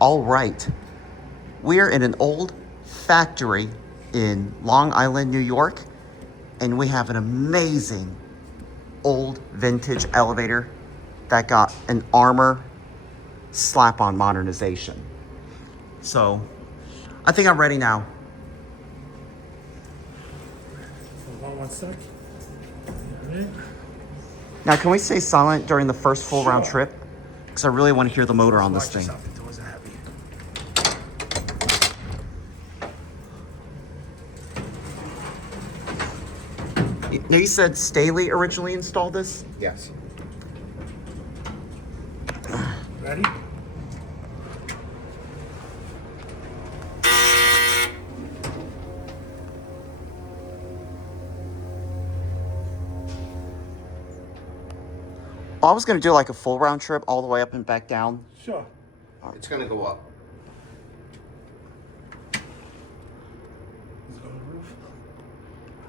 All right, we're in an old factory in Long Island, New York, and we have an amazing old vintage elevator that got an armor slap-on modernization. So I think I'm ready now. Hold on one sec. All right. Now, can we stay silent during the first full round trip? Because I really want to hear the motor on this Watch thing. yourself, the doors are heavy. Now, you said Staley originally installed this? Yes. Ready? I was going to do like a full round trip all the way up and back down. Sure. It's gonna go up. Is it on the roof?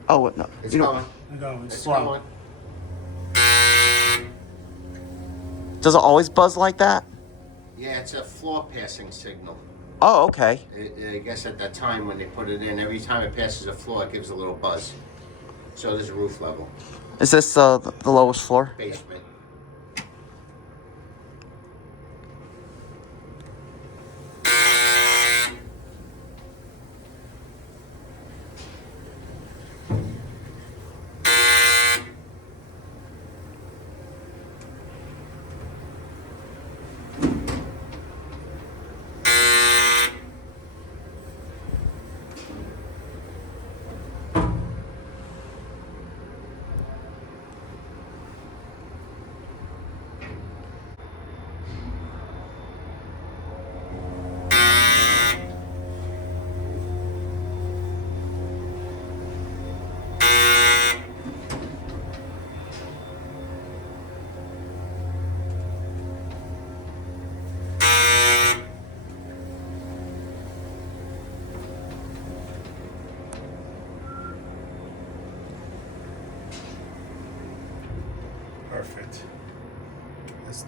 Oh, no. It's You know, going. I go. It's It's slow. going. does it always buzz like that? Yeah, it's a floor passing signal. Oh, okay. I guess at that time when they put it in, every time it passes a floor, it gives a little buzz. So there's a roof level, Is this the lowest floor? basement. Perfect. That's-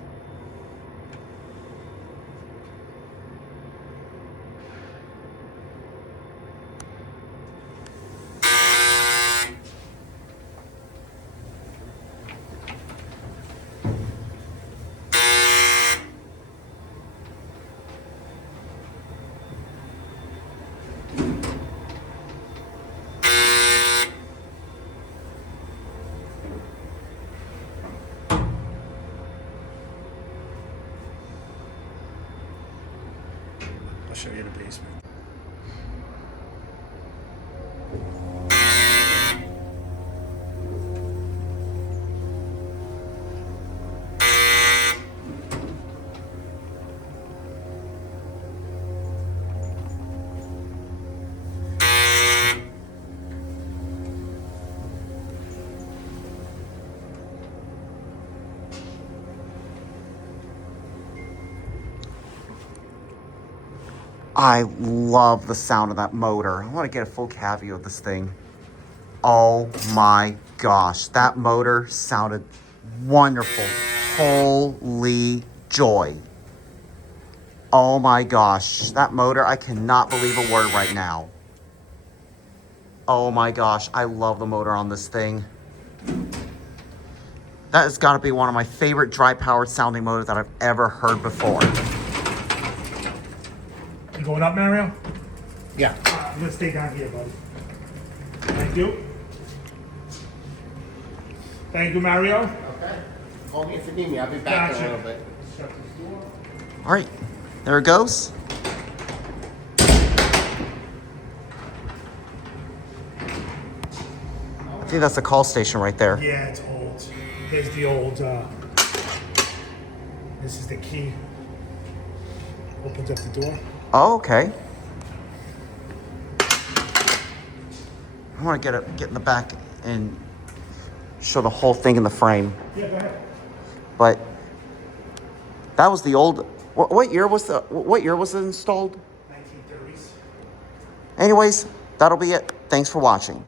I'll show you the basement. I love the sound of that motor. I want to get a full cab view of this thing. Oh my gosh, that motor sounded wonderful. Holy joy. Oh my gosh, that motor, I cannot believe a word right now. Oh my gosh, I love the motor on this thing. That has got to be one of my favorite dry powered sounding motors that I've ever heard before. You going up, Mario? Yeah. I'm gonna stay down here, buddy. Thank you. Thank you, Mario. Okay. Call me if you need me. I'll be back in a little bit. Shut this door. All right, there it goes. I think that's the call station right there. Yeah, it's old. Here's the old, this is the key. Opens up the door. Oh, okay. I want to get in the back and show the whole thing in the frame. Yeah, go ahead. But that was the old. What year was it installed? 1930s. Anyways, that'll be it. Thanks for watching.